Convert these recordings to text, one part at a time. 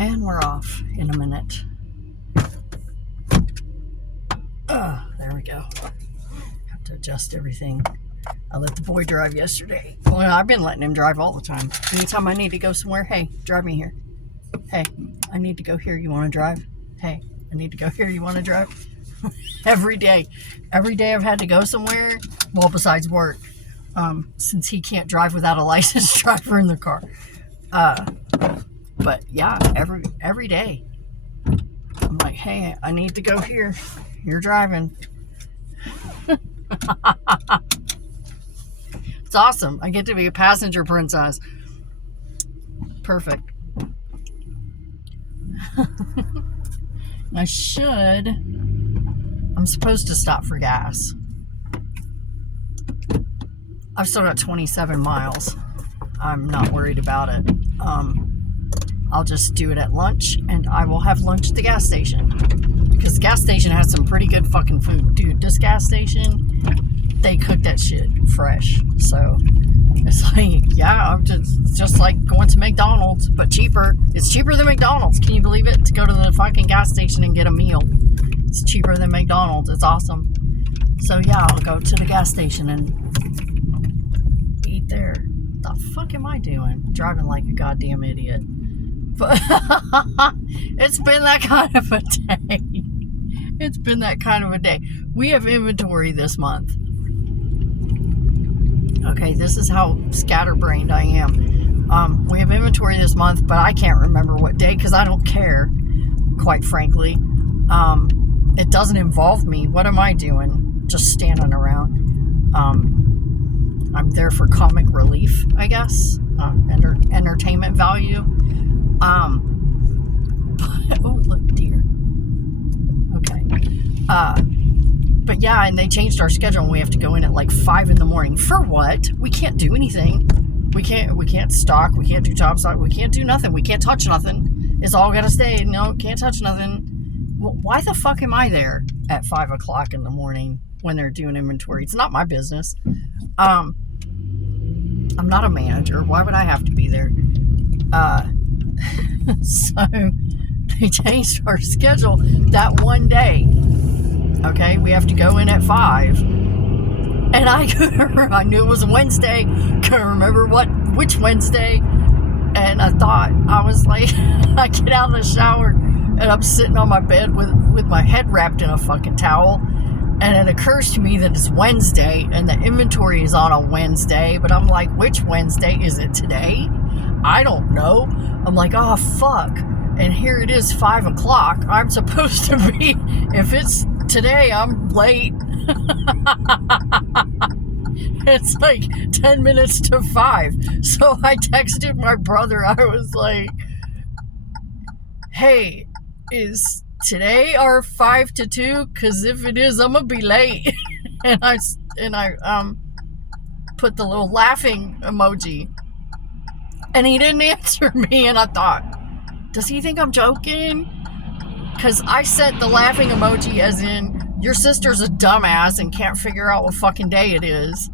And we're off in a minute. There we go. Have to adjust everything. I let the boy drive yesterday. Well, I've been letting him drive all the time. Anytime I need to go somewhere, hey, drive me here. Hey, I need to go here. You want to drive? Hey, I need to go here. You want to drive? Every day. Every day I've had to go somewhere. Well, besides work. Since he can't drive without a licensed driver in the car. But yeah, every day. I'm like, hey, I need to go here. You're driving. It's awesome. I get to be a passenger princess. Perfect. I'm supposed to stop for gas. I've still got 27 miles. I'm not worried about it. I'll just do it at lunch, and I will have lunch at the gas station. Because the gas station has some pretty good fucking food. Dude, this gas station, they cook that shit fresh. So, it's like, yeah, it's just like going to McDonald's, but cheaper. It's cheaper than McDonald's. Can you believe it? To go to the fucking gas station and get a meal. It's cheaper than McDonald's. It's awesome. So, yeah, I'll go to the gas station and eat there. What the fuck am I doing? Driving like a goddamn idiot. But it's been that kind of a day. It's been that kind of a day. We have inventory this month. Okay, this is how scatterbrained I am. We have inventory this month, but I can't remember what day because I don't care, quite frankly. It doesn't involve me. What am I doing? Just standing around. I'm there for comic relief, I guess. Entertainment value. Oh, look, deer. Okay. But yeah, and they changed our schedule and we have to go in at like 5 in the morning. For what? We can't do anything. We can't stock. We can't do top stock. We can't do nothing. We can't touch nothing. It's all gotta stay. No, can't touch nothing. Well, why the fuck am I there at 5 o'clock in the morning when they're doing inventory? It's not my business. I'm not a manager. Why would I have to be there? So they changed our schedule that one day. Okay, we have to go in at 5. And I knew it was a Wednesday. Couldn't remember which Wednesday. And I thought, I was like, I get out of the shower and I'm sitting on my bed with my head wrapped in a fucking towel. And it occurs to me that it's Wednesday and the inventory is on a Wednesday. But I'm like, which Wednesday? Is it today? I don't know. I'm like, oh, fuck. And here it is, 5 o'clock. I'm supposed to be, if it's today, I'm late. It's like 10 minutes to 5. So I texted my brother. I was like, hey, is today our 5 to 2? Because if it is, I'm going to be late. and I put the little laughing emoji. And he didn't answer me, and I thought, does he think I'm joking? Because I sent the laughing emoji as in, your sister's a dumbass and can't figure out what fucking day it is.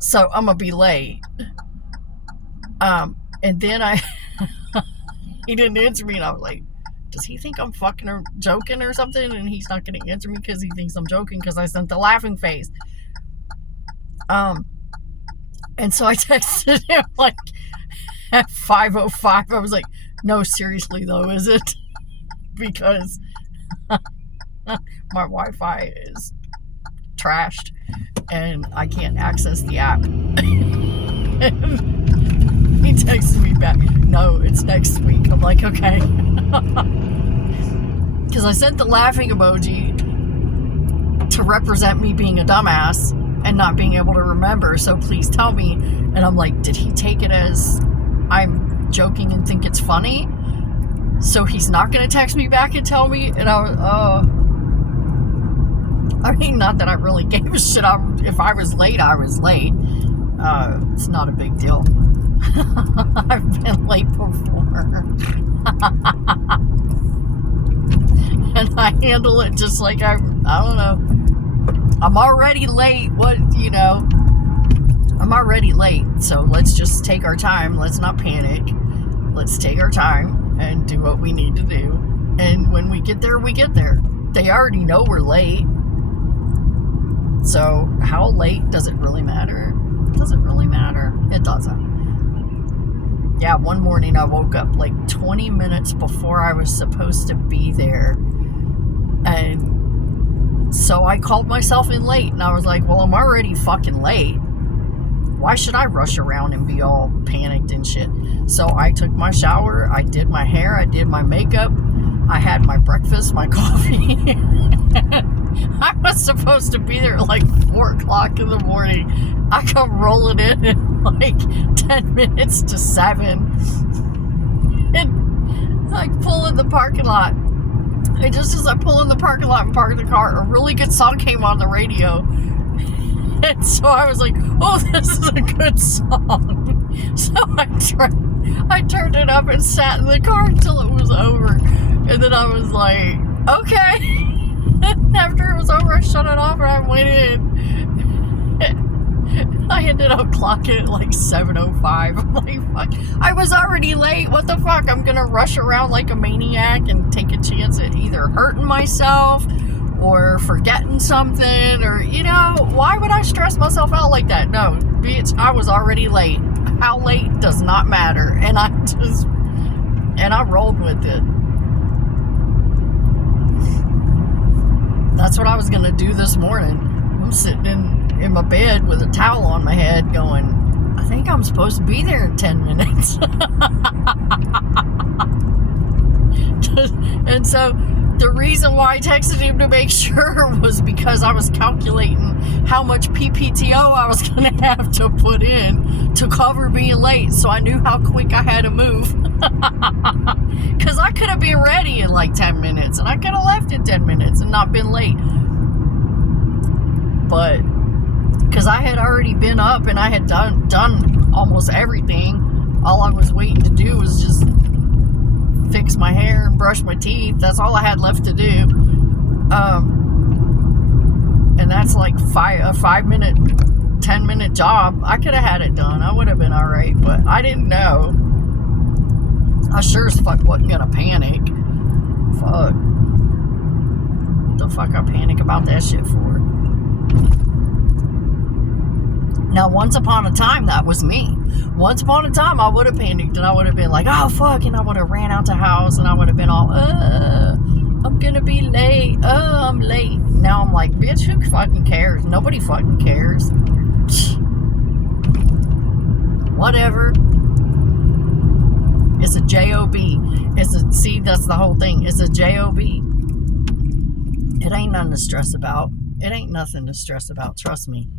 So I'm going to be late. And then he didn't answer me, and I was like, does he think I'm fucking or joking or something? And he's not going to answer me because he thinks I'm joking because I sent the laughing face. And so I texted him like at 5:05. I was like, no, seriously though, is it? Because my Wi-Fi is trashed and I can't access the app. He texted me back, no, it's next week. I'm like, okay. Because I sent the laughing emoji to represent me being a dumbass and not being able to remember, so please tell me. And I'm like, did he take it as I'm joking and think it's funny? So he's not going to text me back and tell me? And I was, I mean, not that I really gave a shit. If I was late, I was late. It's not a big deal. I've been late before. And I handle it just like I don't know. I'm already late. What, I'm already late, so let's just take our time. Let's not panic. Let's take our time and do what we need to do. And when we get there, we get there. They already know we're late. So how late does it really matter? Does it really matter? It doesn't. Yeah, one morning I woke up like 20 minutes before I was supposed to be there. And so I called myself in late, and I was like, well, I'm already fucking late. Why should I rush around and be all panicked and shit? So I took my shower, I did my hair, I did my makeup, I had my breakfast, my coffee. I was supposed to be there at like 4 o'clock in the morning. I come rolling in at like 10 minutes to 7. And I pull in the parking lot. And just as I pull in the parking lot and park the car, a really good song came on the radio. And so I was like, oh, this is a good song. So I turned it up and sat in the car until it was over. And then I was like, okay. And after it was over, I shut it off and I went in. I ended up clocking at like 7:05. I'm like, fuck. I was already late. What the fuck? I'm going to rush around like a maniac and take a chance at either hurting myself or forgetting something, or, you know, why would I stress myself out like that? No, bitch, I was already late. How late does not matter. And I rolled with it. That's what I was going to do this morning. I'm sitting in my bed with a towel on my head going, I think I'm supposed to be there in 10 minutes. And so the reason why I texted him to make sure was because I was calculating how much PPTO I was going to have to put in to cover being late, so I knew how quick I had to move. Because I could have been ready in like 10 minutes, and I could have left in 10 minutes and not been late. But because I had already been up and I had done almost everything, all I was waiting to do was just fix my hair and brush my teeth. That's all I had left to do. And that's like a 5-minute, 10-minute job. I could have had it done. I would have been all right, but I didn't know. I sure as fuck wasn't gonna panic. Fuck. What the fuck I panic about that shit for? Now, once upon a time, that was me. Once upon a time, I would have panicked and I would have been like, oh, fuck, and I would have ran out the house and I would have been all, I'm gonna be late. Oh, I'm late. Now I'm like, bitch, who fucking cares? Nobody fucking cares. Whatever. It's a J-O-B. See, that's the whole thing. It's a J-O-B. It ain't nothing to stress about. It ain't nothing to stress about. Trust me.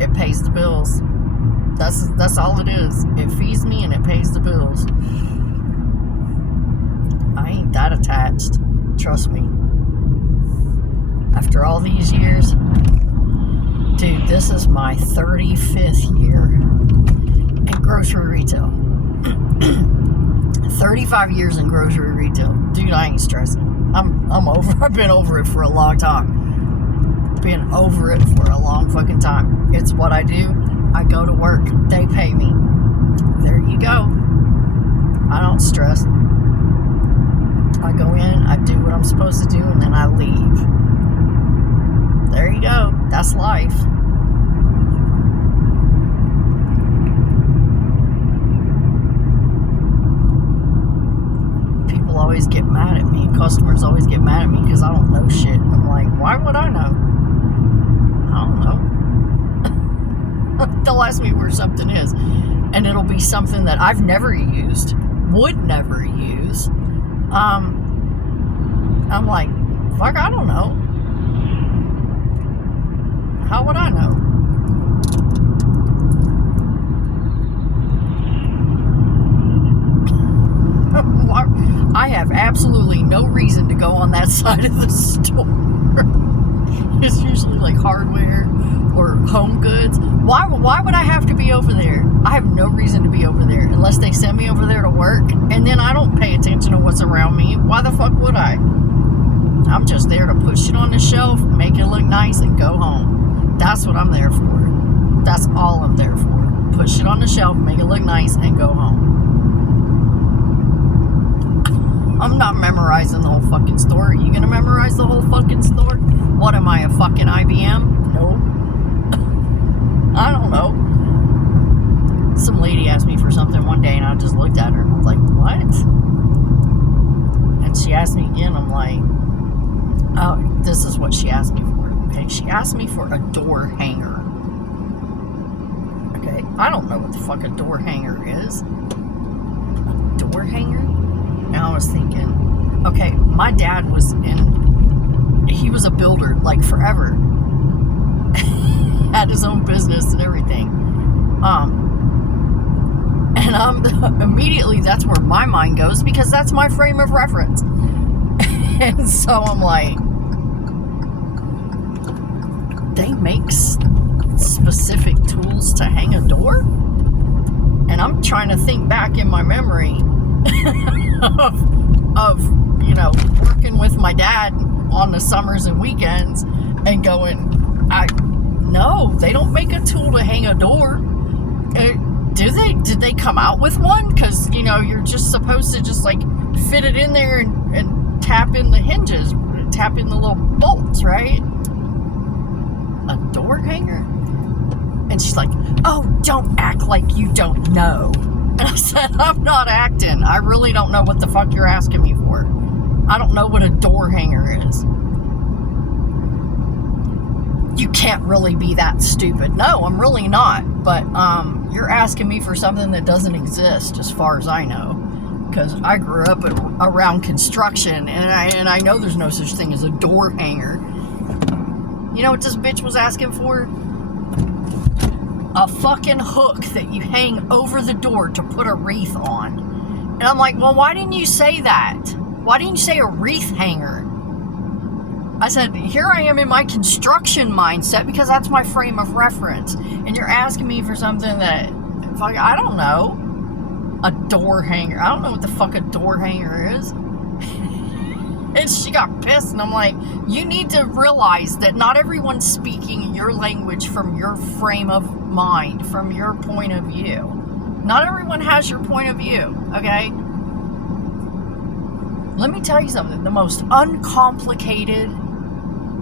It pays the bills. That's all it is. It feeds me and it pays the bills. I ain't that attached. Trust me. After all these years, dude, this is my 35th year in grocery retail. 35 years in grocery retail. Dude, I ain't stressing. I'm over. I've been over it for a long time. Been over it for a long fucking time. It's what I do. I go to work. They pay me. There you go. I don't stress. I go in, I do what I'm supposed to do, and then I leave. There you go. That's life. People always get mad at me. Customers always get mad at me because I don't know shit. I'm like, why would I know? I don't know. They'll ask me where something is, and it'll be something that I've never used, would never use. I'm like, fuck, I don't know. How would I know? I have absolutely no reason to go on that side of the store. It's usually like hardware or home goods. Why would I have to be over there? I have no reason to be over there unless they send me over there to work, and then I don't pay attention to what's around me. Why the fuck would I? I'm just there to put shit on the shelf, make it look nice, and go home. That's what I'm there for. That's all I'm there for. Put shit on the shelf, make it look nice, and go home. I'm not memorizing the whole fucking store. Are you gonna memorize the whole fucking store? What am I, a fucking IBM? No. I don't know. Some lady asked me for something one day, and I just looked at her and I was like, what? And she asked me again. I'm like, oh, this is what she asked me for. Okay, she asked me for a door hanger. Okay, I don't know what the fuck a door hanger is. A door hanger? And I was thinking, okay, my dad he was a builder, like forever. Had his own business and everything. And immediately that's where my mind goes, because that's my frame of reference. And so I'm like, they make specific tools to hang a door? And I'm trying to think back in my memory of working with my dad on the summers and weekends and going, no, they don't make a tool to hang a door. Do they? Did they come out with one? Because, you're just supposed to just like fit it in there and tap in the hinges, tap in the little bolts, right? A door hanger? And she's like, oh, don't act like you don't know. And I said, I'm not acting. I really don't know what the fuck you're asking me for. I don't know what a door hanger is. You can't really be that stupid. No, I'm really not. But you're asking me for something that doesn't exist, as far as I know. Because I grew up around construction, and I know there's no such thing as a door hanger. You know what this bitch was asking for? A fucking hook that you hang over the door to put a wreath on. And I'm like, well, why didn't you say that? Why didn't you say a wreath hanger? I said, here I am in my construction mindset, because that's my frame of reference. And you're asking me for something that, fuck, I don't know. A door hanger. I don't know what the fuck a door hanger is. And she got pissed, and I'm like, you need to realize that not everyone's speaking your language from your frame of mind, from your point of view. Not everyone has your point of view, okay? Let me tell you something. The most uncomplicated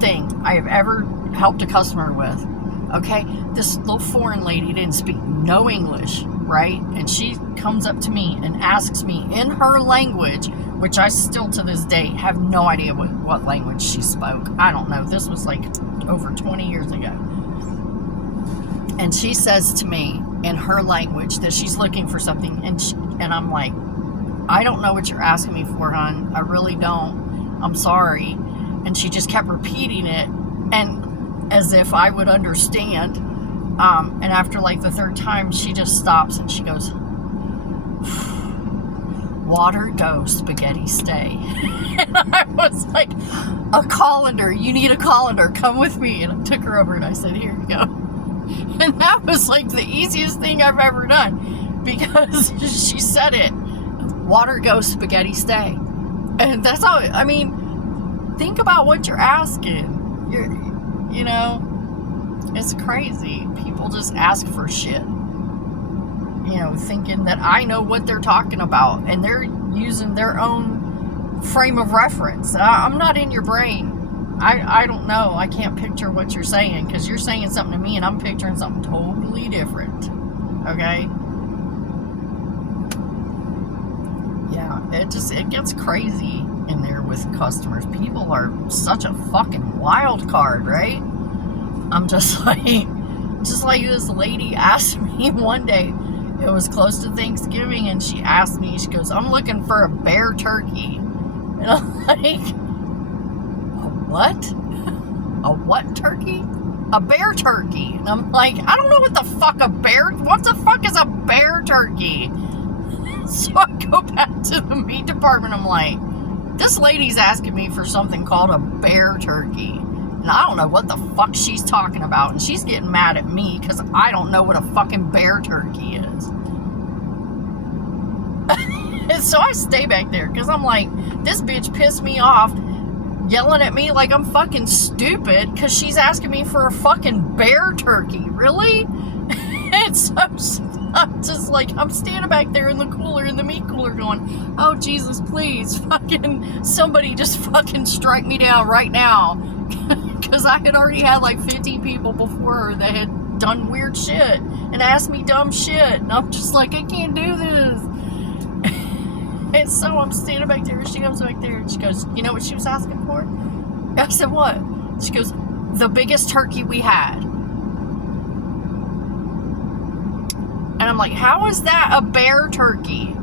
thing I have ever helped a customer with, okay? This little foreign lady didn't speak no English, right? And she comes up to me and asks me in her language, which I still to this day have no idea what language she spoke. I don't know. This was like over 20 years ago. And she says to me in her language that she's looking for something. And I'm like, I don't know what you're asking me for, hon. I really don't. I'm sorry. And she just kept repeating it, and as if I would understand. And after like the third time, she just stops and she goes, water go, spaghetti stay. And I was like, a colander, you need a colander, come with me. And I took her over and I said, here you go. And that was like the easiest thing I've ever done, because she said it, water go, spaghetti stay. And that's how, I mean, think about what you're asking. It's crazy. People just ask for shit. Thinking that I know what they're talking about, and they're using their own frame of reference. I'm not in your brain. I don't know. I can't picture what you're saying, because you're saying something to me and I'm picturing something totally different. Okay? Yeah, it gets crazy in there with customers. People are such a fucking wild card, right? I'm just like this lady asked me one day. It was close to Thanksgiving, and she asked me, she goes, I'm looking for a bear turkey. And I'm like, a what? A what turkey? A bear turkey. And I'm like, I don't know what the fuck what the fuck is a bear turkey? So I go back to the meat department. I'm like, this lady's asking me for something called a bear turkey. And I don't know what the fuck she's talking about. And she's getting mad at me because I don't know what a fucking bear turkey is. And so I stay back there because I'm like, this bitch pissed me off, yelling at me like I'm fucking stupid because she's asking me for a fucking bear turkey. Really? And so I'm just like, I'm standing back there in the cooler, in the meat cooler going, oh Jesus, please, fucking somebody just fucking strike me down right now. Because I had already had like 50 people before her that had done weird shit and asked me dumb shit. And I'm just like, I can't do this. And so I'm standing back there, and she comes back there, and she goes, you know what she was asking for? I said, what? She goes, the biggest turkey we had. And I'm like, how is that a bear turkey?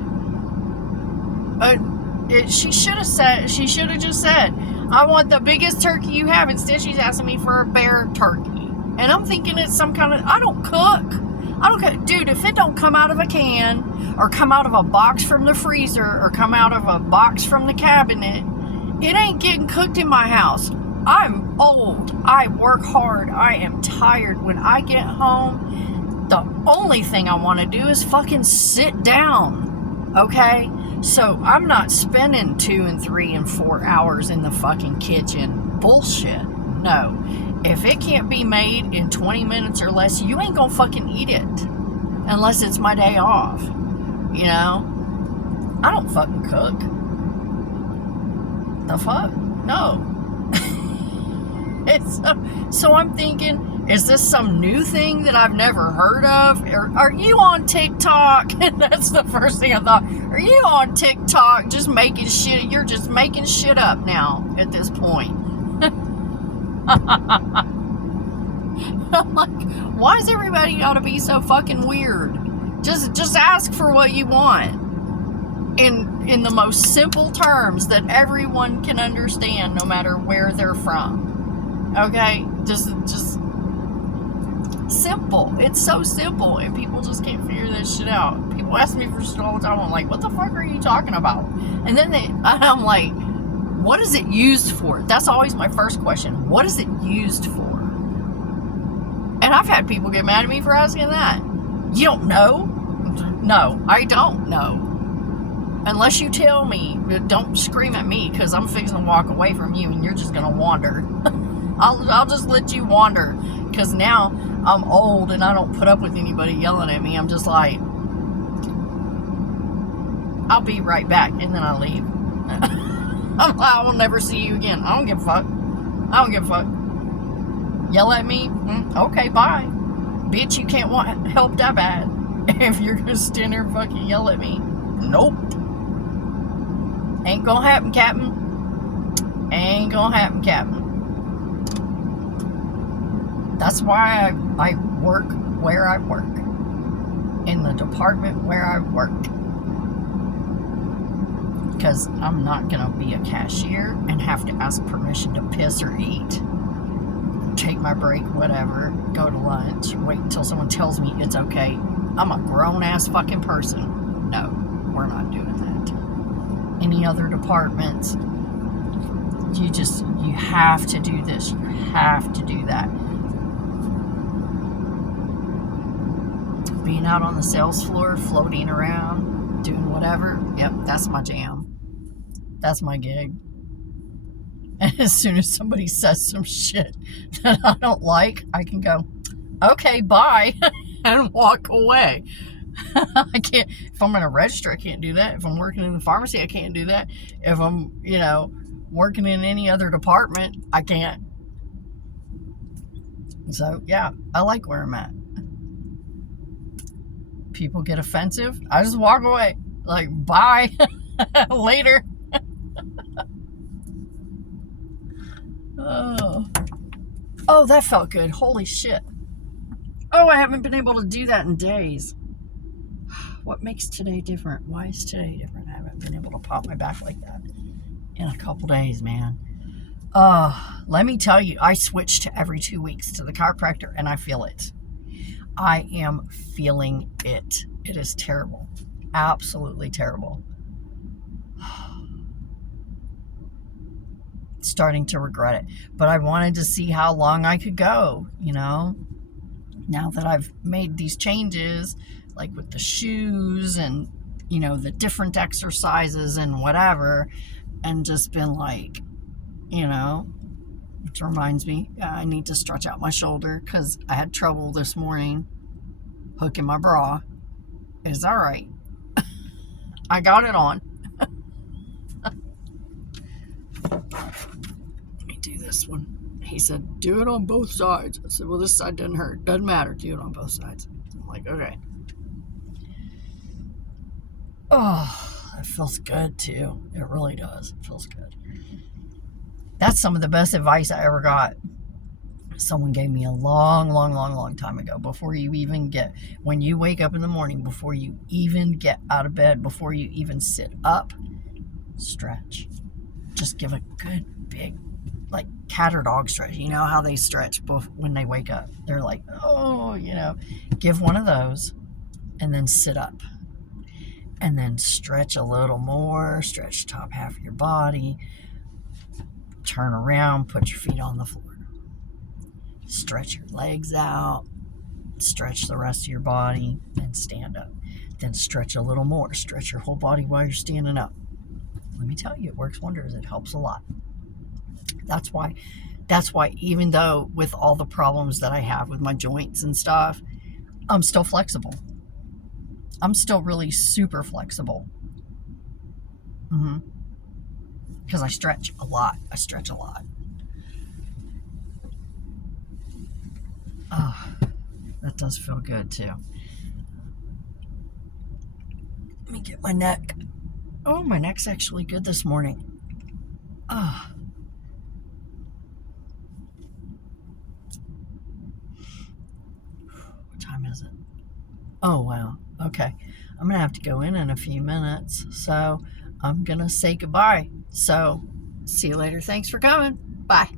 She should have just said, I want the biggest turkey you have. Instead, she's asking me for a bear turkey. And I'm thinking it's some kind of, I don't cook. Dude, if it don't come out of a can, or come out of a box from the freezer, or come out of a box from the cabinet, it ain't getting cooked in my house. I'm old. I work hard. I am tired. When I get home, the only thing I want to do is fucking sit down. Okay? So I'm not spending 2 and 3 and 4 hours in the fucking kitchen. Bullshit. No. If it can't be made in 20 minutes or less, you ain't gonna fucking eat it. Unless it's my day off. You know? I don't fucking cook. The fuck? No. So I'm thinking, is this some new thing that I've never heard of? Or are you on TikTok? And that's the first thing I thought. Are you on TikTok just making shit? You're just making shit up now at this point. I'm like, why does everybody gotta be so fucking weird? Just ask for what you want in the most simple terms that everyone can understand, no matter where they're from. Okay, just simple. It's so simple, and people just can't figure this shit out. People ask me for shit all the time. I'm like, what the fuck are you talking about? And then I'm like, what is it used for? That's always my first question. What is it used for? And I've had people get mad at me for asking that. You don't know? No, I don't know. Unless you tell me. Don't scream at me, because I'm fixing to walk away from you and you're just going to wander. I'll just let you wander, because now I'm old and I don't put up with anybody yelling at me. I'm just like, I'll be right back, and then I leave. I will never see you again. I don't give a fuck. I don't give a fuck. Yell at me? Okay, bye. Bitch, you can't want help that bad. If you're gonna stand there and fucking yell at me. Nope. Ain't gonna happen, Captain. Ain't gonna happen, Captain. That's why I work where I work. In the department where I work. Because I'm not going to be a cashier and have to ask permission to piss or eat. Take my break, whatever. Go to lunch. Wait until someone tells me it's okay. I'm a grown-ass fucking person. No, we're not doing that. Any other departments, you have to do this. You have to do that. Being out on the sales floor, floating around, doing whatever, yep, that's my jam. That's my gig. And as soon as somebody says some shit that I don't like, I can go, okay, bye, and walk away. I can't, if I'm in a register, I can't do that. If I'm working in the pharmacy, I can't do that. If I'm, working in any other department, I can't. So, yeah, I like where I'm at. People get offensive, I just walk away. Like, bye, later. Oh, that felt good. Holy shit. Oh, I haven't been able to do that in days. What makes today different? Why is today different? I haven't been able to pop my back like that in a couple days, man. Let me tell you, I switched every 2 weeks to the chiropractor, and I feel it. I am feeling it. It is terrible. Absolutely terrible. starting to regret it. But I wanted to see how long I could go, now that I've made these changes, like with the shoes and, the different exercises and whatever, and just been like, which reminds me, I need to stretch out my shoulder because I had trouble this morning hooking my bra. It's all right. I got it on. Let me do this one. He said, do it on both sides. I said, well, this side doesn't hurt. Doesn't matter. Do it on both sides. I'm like, okay. Oh, it feels good too. It really does. It feels good. That's some of the best advice I ever got. Someone gave me a long time ago. When you wake up in the morning, before you even get out of bed, before you even sit up, stretch. Just give a good big, like cat or dog stretch. You know how they stretch when they wake up? They're like, oh, give one of those and then sit up. And then stretch a little more, stretch the top half of your body, turn around, put your feet on the floor. Stretch your legs out, stretch the rest of your body, and stand up. Then stretch a little more, stretch your whole body while you're standing up. Let me tell you, it works wonders. It helps a lot. That's why even though with all the problems that I have with my joints and stuff, I'm still flexible. I'm still really super flexible. Because I stretch a lot. Oh, that does feel good too. Let me get my neck. Oh, my neck's actually good this morning. Oh. What time is it? Oh, wow. Okay. I'm going to have to go in a few minutes. So I'm going to say goodbye. So see you later. Thanks for coming. Bye.